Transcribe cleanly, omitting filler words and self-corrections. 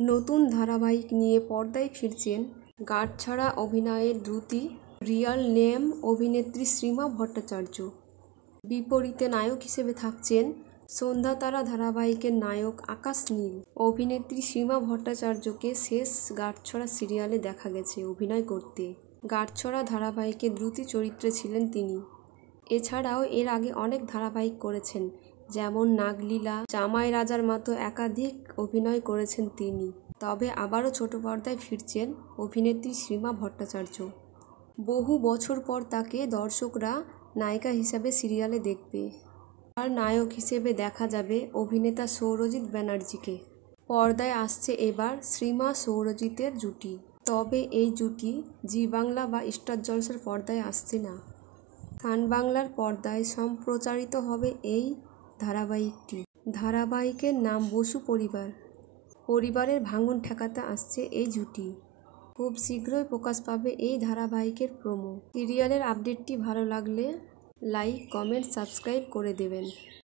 নতুন ধারাবাহিক নিয়ে পর্দায় ফিরছেন গাঁটছড়া অভিনয়ের দ্যুতি রিয়াল নেম অভিনেত্রী শ্রীমা ভট্টাচার্য। বিপরীতে নায়ক হিসেবে থাকছেন সন্ধ্যাতারা ধারাবাহিকের নায়ক আকাশ নীল। অভিনেত্রী শ্রীমা ভট্টাচার্যকে শেষ গাঁটছড়া সিরিয়ালে দেখা গেছে অভিনয় করতে। গাঁটছড়া ধারাবাহিকে দ্যুতি চরিত্রে ছিলেন তিনি। এছাড়াও এর আগে অনেক ধারাবাহিক করেছেন, যেমন নাগলীলা, জামাই রাজার মতো একাধিক অভিনয় করেছেন তিনি। তবে আবারও ছোট পর্দায় ফিরছেন অভিনেত্রী শ্রীমা ভট্টাচার্য। বহু বছর পর তাকে দর্শকরা নায়িকা হিসেবে সিরিয়ালে দেখবে। আর নায়ক হিসেবে দেখা যাবে অভিনেতা সৌরজিৎ ব্যানার্জিকে। পর্দায় আসছে এবার শ্রীমা সৌরজিতের জুটি। তবে এই জুটি জি বাংলা বা স্টার জলসার পর্দায় আসছে না। স্থান বাংলার পর্দায় সম্প্রচারিত হবে এই ধারাবাহিকটি। ধারাবাহিকের নাম বসু পরিবার। পরিবারের ভাঙন ঠেকাতে আসছে এই জুটি। খুব শীঘ্রই প্রকাশ পাবে এই ধারাবাহিকের প্রোমো। সিরিয়ালের আপডেটটি ভালো লাগলে লাইক, কমেন্ট, সাবস্ক্রাইব করে দেবেন।